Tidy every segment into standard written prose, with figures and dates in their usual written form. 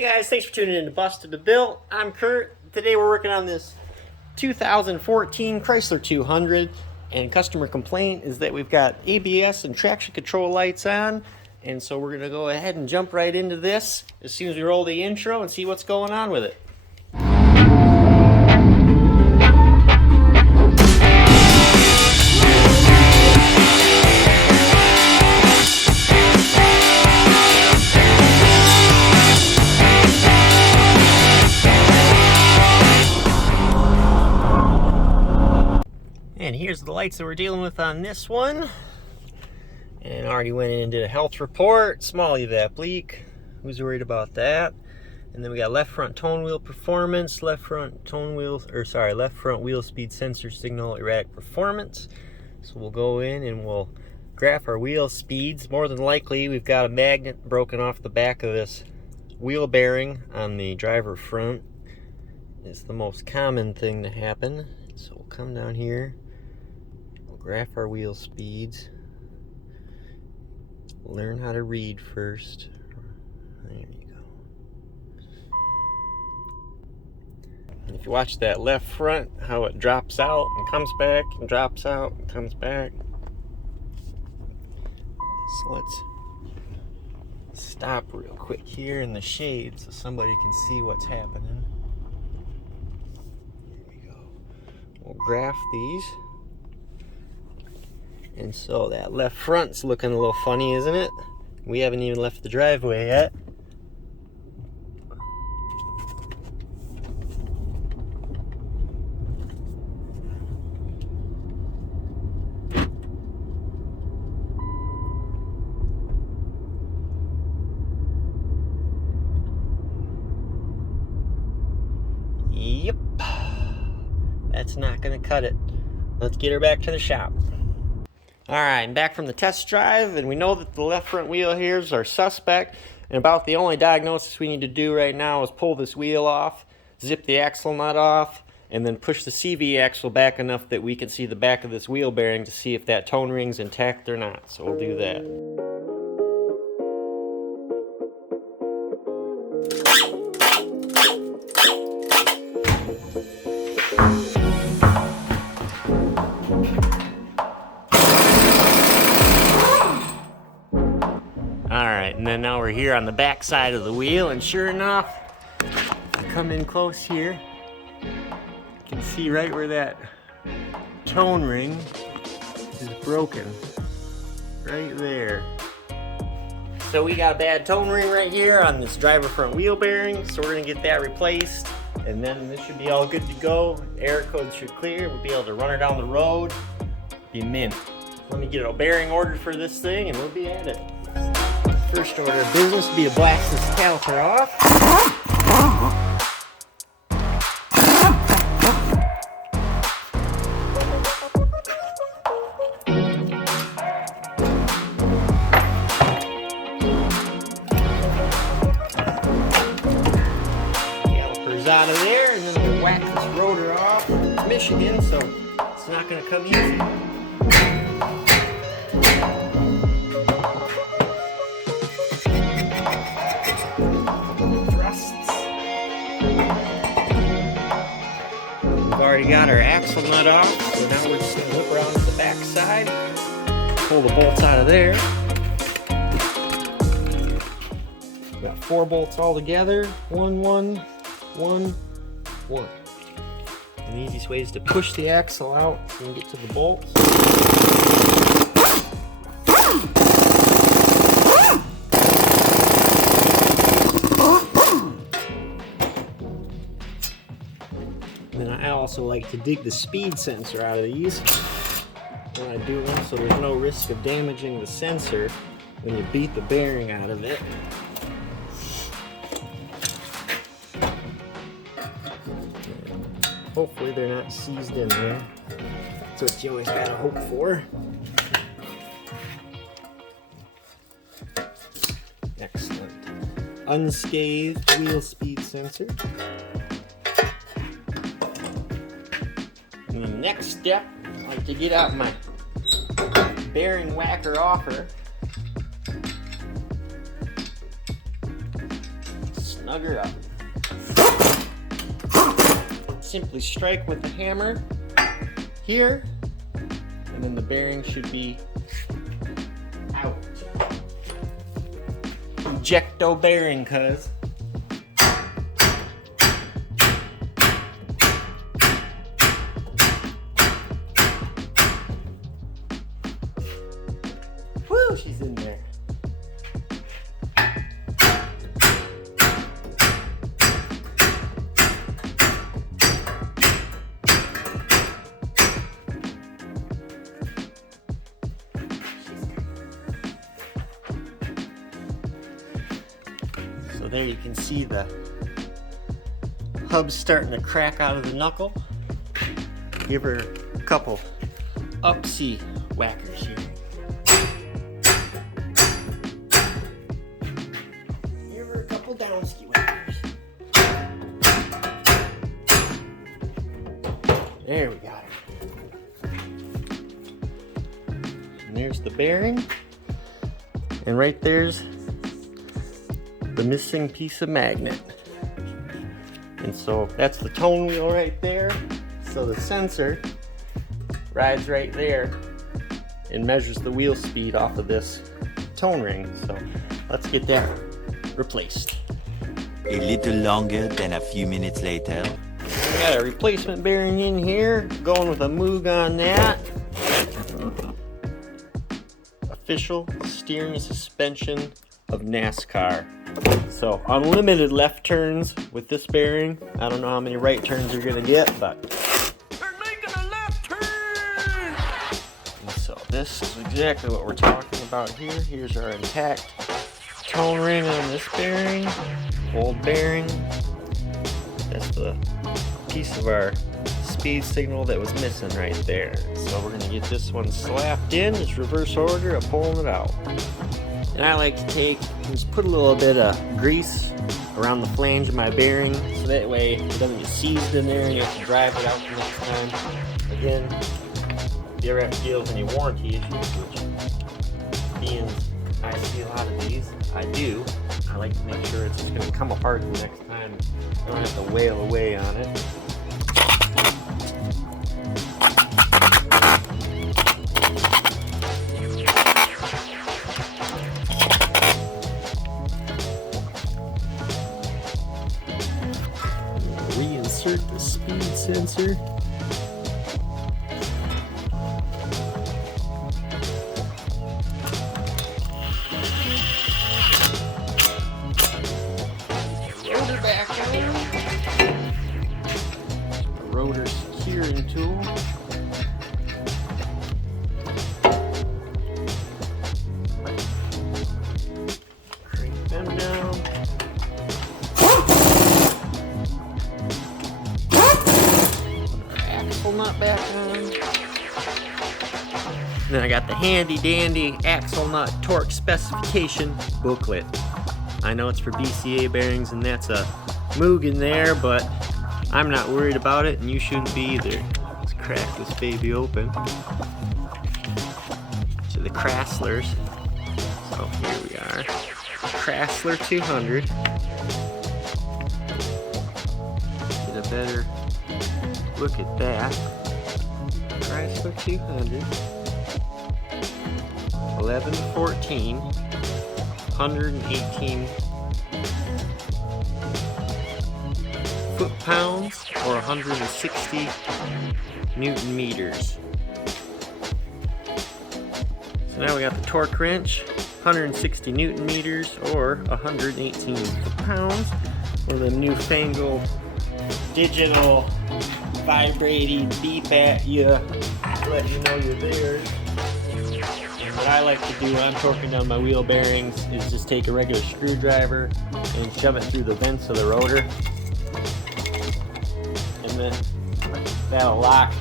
Hey guys, thanks for tuning in to Busted to Built. I'm Kurt. Today we're working on this 2014 Chrysler 200, and customer complaint is that we've got ABS and traction control lights on, and so we're going to go ahead and jump right into this as soon as we roll the intro and see what's going on with it. And here's the lights that we're dealing with on this one. And already went in and did a health report. Small evap leak. Who's worried about that? And then we got left front tone wheel performance, left front wheel speed sensor signal erratic performance. So we'll go in and we'll graph our wheel speeds. More than likely we've got a magnet broken off the back of this wheel bearing on the driver front. It's the most common thing to happen. So we'll come down here. Graph our wheel speeds. Learn how to read first. There you go. And if you watch that left front, how it drops out and comes back and drops out and comes back. So let's stop real quick here in the shade so somebody can see what's happening. There we go. We'll graph these. And so that left front's looking a little funny, isn't it? We haven't even left the driveway yet. Yep. That's not gonna cut it. Let's get her back to the shop. Alright, I'm back from the test drive, and we know that the left front wheel here is our suspect, and about the only diagnosis we need to do right now is pull this wheel off, zip the axle nut off, and then push the CV axle back enough that we can see the back of this wheel bearing to see if that tone ring's intact or not. So we'll do that. Alright, and then now we're here on the back side of the wheel, and sure enough, I come in close here, you can see right where that tone ring is broken, right there. So we got a bad tone ring right here on this driver front wheel bearing, so we're going to get that replaced, and then this should be all good to go. Error code should clear, we'll be able to run her down the road, be mint. Let me get a bearing ordered for this thing and we'll be at it. First order of business will be to blast this caliper off. Caliper's out of there, and then we'll whack this rotor off. It's Michigan, so it's not going to come easy. We've already got our axle nut off, so now we're just going to whip around to the back side, pull the bolts out of there. We've got 4 bolts all together, 1, 1, 1, 1. And the easiest way is to push the axle out and get to the bolts. Then I also like to dig the speed sensor out of these when I do them, so there's no risk of damaging the sensor when you beat the bearing out of it. And hopefully they're not seized in there. That's what you always gotta hope for. Excellent. Unscathed wheel speed sensor. And the next step, I like to get out my bearing whacker offer. snug her up. Simply strike with the hammer here, and then the bearing should be out. Ejecto bearing, cuz. Woo, she's in there. So there you can see the hub's starting to crack out of the knuckle. Give her a couple upsy whackers here. Give her a couple downski whackers. There we got her. And there's the bearing. And right there's the missing piece of magnet. And so that's the tone wheel right there. So the sensor rides right there and measures the wheel speed off of this tone ring. So let's get that replaced. A little longer than a few minutes later. We got a replacement bearing in here, going with a Moog on that. Official steering suspension of NASCAR. So unlimited left turns with this bearing. I don't know how many right turns you're gonna get, but They're making a left turn! and so this is exactly what we're talking about here. Here's our intact tone ring on this bearing. Old bearing. That's the piece of our speed signal that was missing right there. So we're gonna get this one slapped in. It's reverse order of pulling it out. And I like to just put a little bit of grease around the flange of my bearing so that way it doesn't get seized in there and you have to drive it out the next time. Again, if you ever have to deal with any warranty issues, which being I see a lot of these, I do. I like to make sure it's just going to come apart the next time. I don't have to wail away on it. Reinsert the speed sensor. Rotor back on. The rotor securing tool. Crank them down. Axle nut back on. And then I got the handy dandy axle nut torque specification booklet. I know it's for BCA bearings and that's a Moog in there, but I'm not worried about it and you shouldn't be either. Let's crack this baby open. So the Chryslers. So here we are. Chrysler 200. Get a better look at that. Chrysler 200. 1114. 118 foot-pounds or 160 Newton meters. So now we got the torque wrench, 160 Newton meters or 118 foot-pounds. With a newfangled digital vibrating beep at you, let you know you're there. What I like to do when I'm torquing down my wheel bearings is just take a regular screwdriver and shove it through the vents of the rotor. And then that'll lock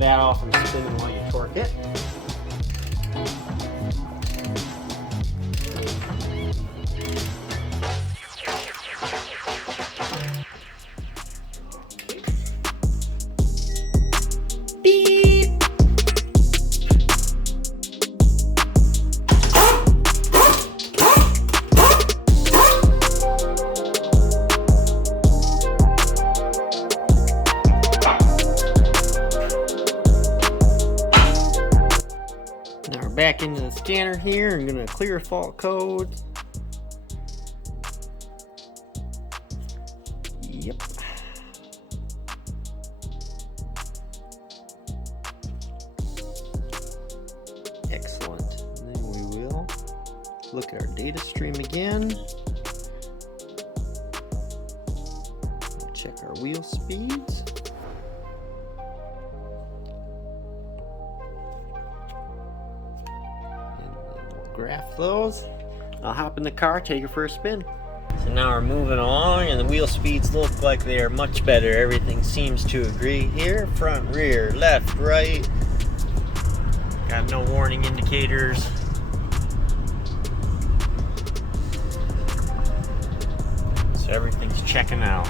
that off from spinning while you torque it. back into the scanner here. I'm gonna clear fault code. Yep. Excellent. And then we will look at our data stream again. Check our wheel speeds. And we'll graph those. I'll hop in the car, take it for a spin. So now we're moving along and the wheel speeds look like they are much better. Everything seems to agree here. Front, rear, left, right. Got no warning indicators. So everything's checking out.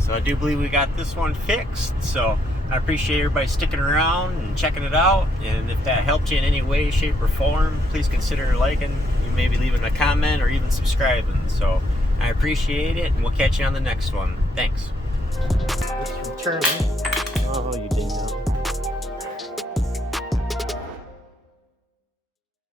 So I do believe we got this one fixed. So I appreciate everybody sticking around and checking it out. And if that helped you in any way, shape, or form, please consider liking, maybe leaving a comment, or even subscribing. So I appreciate it, and we'll catch you on the next one. Thanks. Let's return.